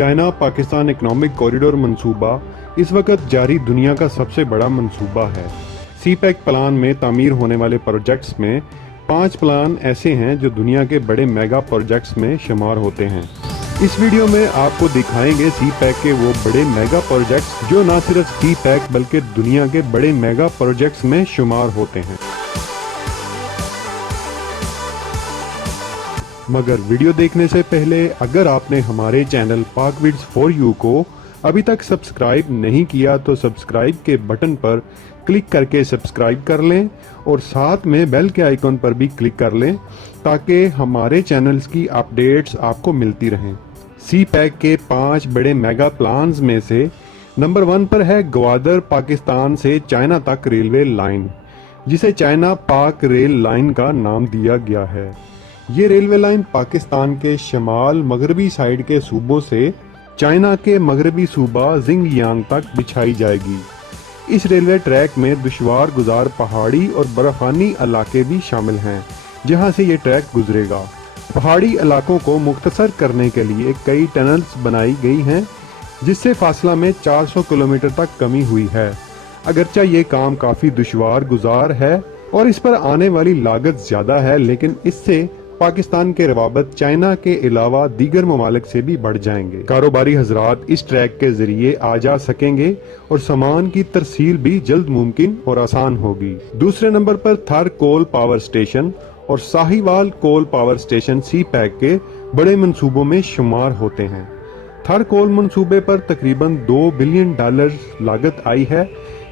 China Pakistan economic corridor मंसूबा इस वक्त जारी दुनिया का सबसे बड़ा मंसूबा है। सी पैक प्लान में तामीर होने वाले प्रोजेक्ट्स में 5 प्लान ऐसे हैं जो दुनिया के बड़े मेगा प्रोजेक्ट्स में शुमार होते हैं। इस वीडियो में आपको दिखाएंगे सी पैक के वो बड़े मेगा प्रोजेक्ट्स जो न सिर्फ सी पैक बल्कि दुनिया के बड़े मेगा प्रोजेक्ट्स में शुमार होते हैं। मगर वीडियो देखने से पहले अगर आपने हमारे चैनल पाकविड्स फॉर यू को अभी तक सब्सक्राइब नहीं किया तो सब्सक्राइब के बटन पर क्लिक करके सब्सक्राइब कर लें और साथ में बेल के आइकॉन पर भी क्लिक कर लें ताकि हमारे चैनल्स की अपडेट्स आपको मिलती रहें। सी पैक के 5 बड़े मेगा प्लान्स में से नंबर 1 पर है ग्वादर पाकिस्तान से चाइना तक रेलवे लाइन, जिसे चाइना पाक रेल लाइन का नाम दिया गया है। ये रेलवे लाइन पाकिस्तान के शमाल मगरबी साइड के सूबों से चाइना के मगरबी सूबा जिंगयांग तक बिछाई जाएगी। इस रेलवे ट्रैक में दुश्वार गुजार पहाड़ी और बर्फानी इलाके भी शामिल हैं, जहां से ये ट्रैक गुजरेगा। पहाड़ी इलाकों को मुख्तसर करने के लिए कई टनल्स बनाई गई हैं, जिससे फासला में 400 किलोमीटर तक कमी हुई है। अगरचा ये काम काफी दुश्वार गुजार है और इस पर आने वाली लागत ज्यादा है, लेकिन इससे पाकिस्तान के रवाबत चाइना के अलावा दीगर ममालिक से भी बढ़ जाएंगे। कारोबारी हजरात इस ट्रैक के जरिए आ जा सकेंगे और सामान की तरसील भी जल्द मुमकिन और आसान होगी। दूसरे नंबर पर थर कोल पावर स्टेशन और साहिवाल कोल पावर स्टेशन सी पैक के बड़े मंसूबों में शुमार होते हैं। थर कोल मंसूबे पर तकरीबन $2 बिलियन लागत आई है।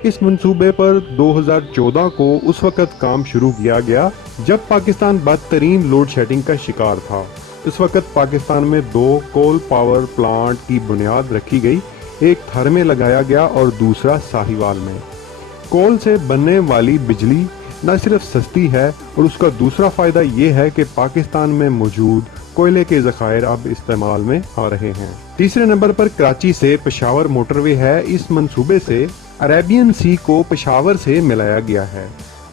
इस मंसूबे पर 2014 को उस वक्त काम शुरू किया गया जब पाकिस्तान बदतरीन लोड शेडिंग का शिकार था। इस वक्त पाकिस्तान में 2 कोल पावर प्लांट की बुनियाद रखी गई, एक थर में लगाया गया और दूसरा साहिवाल में। कोल से बनने वाली बिजली न सिर्फ सस्ती है और उसका दूसरा फायदा ये है कि पाकिस्तान में मौजूद कोयले के ज़खायर अब इस्तेमाल में आ रहे हैं। तीसरे नंबर पर कराची से पेशावर मोटरवे है। इस मंसूबे से अरेबियन सी को पेशावर से मिलाया गया है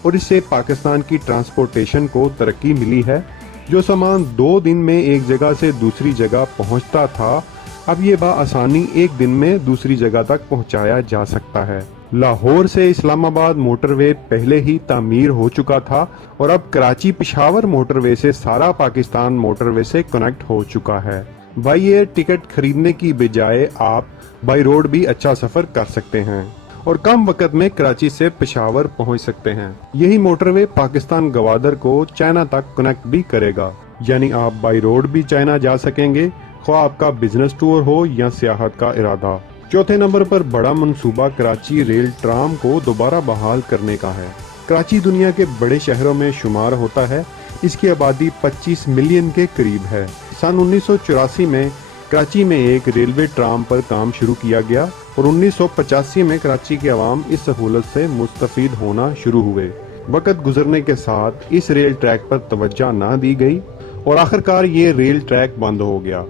और इससे पाकिस्तान की ट्रांसपोर्टेशन को तरक्की मिली है। जो सामान 2 दिन में एक जगह से दूसरी जगह पहुंचता था, अब ये आसानी एक दिन में दूसरी जगह तक पहुंचाया जा सकता है। लाहौर से इस्लामाबाद मोटरवे पहले ही तामीर हो चुका था और अब कराची पेशावर मोटरवे से सारा पाकिस्तान मोटरवे से कनेक्ट हो चुका है। बाई एयर टिकट खरीदने की बजाय आप बाई रोड भी अच्छा सफर कर सकते हैं और कम वक्त में कराची से पेशावर पहुंच सकते हैं। यही मोटरवे पाकिस्तान ग्वादर को चाइना तक कनेक्ट भी करेगा, यानी आप बाई रोड भी चाइना जा सकेंगे, ख्वाह आपका बिजनेस टूर हो या सियाहत का इरादा। चौथे नंबर पर बड़ा मंसूबा कराची रेल ट्राम को दोबारा बहाल करने का है। कराची दुनिया के बड़े शहरों में शुमार होता है। इसकी आबादी 25 मिलियन के करीब है। सन 1984 में कराची में एक रेलवे ट्राम पर काम शुरू किया गया और 1985 में कराची के अवाम इस सहूलत से मुस्तफीद होना शुरू हुए। वक्त गुजरने के साथ इस रेल ट्रैक पर तवज्जो न दी गई और आखिरकार ये रेल ट्रैक बंद हो गया।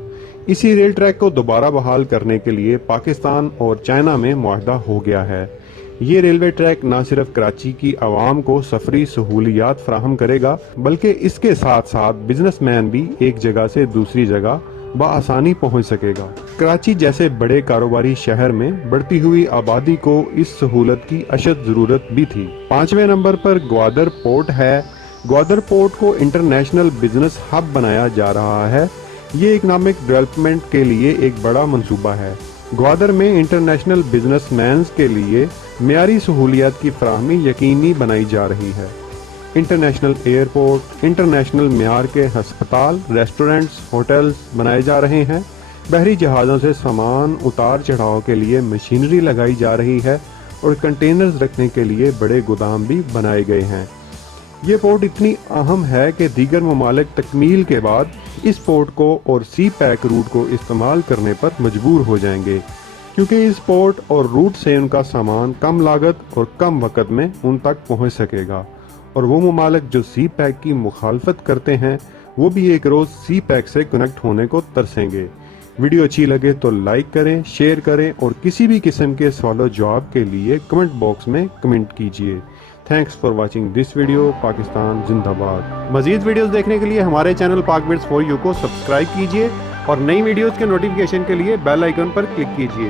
इसी रेल ट्रैक को दोबारा बहाल करने के लिए पाकिस्तान और चाइना में मुआहदा हो गया है। ये रेलवे ट्रैक न सिर्फ कराची की आवाम को सफरी सहूलियात फराहम करेगा, बल्कि इसके साथ साथ बिजनेसमैन भी एक जगह से दूसरी जगह बआसानी पहुंच सकेगा। कराची जैसे बड़े कारोबारी शहर में बढ़ती हुई आबादी को इस सहूलत की अशद जरूरत भी थी। 5वें नंबर पर ग्वादर पोर्ट है। ग्वादर पोर्ट को इंटरनेशनल बिजनेस हब बनाया जा रहा है। ये इकोनॉमिक डेवलपमेंट के लिए एक बड़ा मंसूबा है। ग्वादर में इंटरनेशनल बिजनेसमैन के लिए मियारी सहूलियात की फराहमी यकीनी बनाई जा रही है। इंटरनेशनल एयरपोर्ट, इंटरनेशनल मियार के हस्पताल, रेस्टोरेंट्स, होटल्स बनाए जा रहे हैं। बहरी जहाज़ों से सामान उतार चढ़ाव के लिए मशीनरी लगाई जा रही है और कंटेनर्स रखने के लिए बड़े गोदाम भी बनाए गए हैं। ये पोर्ट इतनी अहम है कि दीगर ममालिक तकमील के बाद इस पोर्ट को और सी पैक रूट को इस्तेमाल करने पर मजबूर हो जाएंगे, क्योंकि इस पोर्ट और रूट से उनका सामान कम लागत और कम वक्त में उन तक पहुंच सकेगा और वो ममालिक जो सी पैक की मुखालफत करते हैं वो भी एक रोज सी पैक से कनेक्ट होने को तरसेंगे। वीडियो अच्छी लगे तो लाइक करें, शेयर करें और किसी भी किस्म के सवाल जवाब के लिए कमेंट बॉक्स में कमेंट कीजिए। Thanks for watching this video. Pakistan जिंदाबाद। मजीद वीडियोस देखने के लिए हमारे चैनल पाकविड्स फॉर यू को सब्सक्राइब कीजिए اور نئی ویڈیوز کے نوٹیفیکیشن کے لیے بیل آئیکن پر کلک کیجیے۔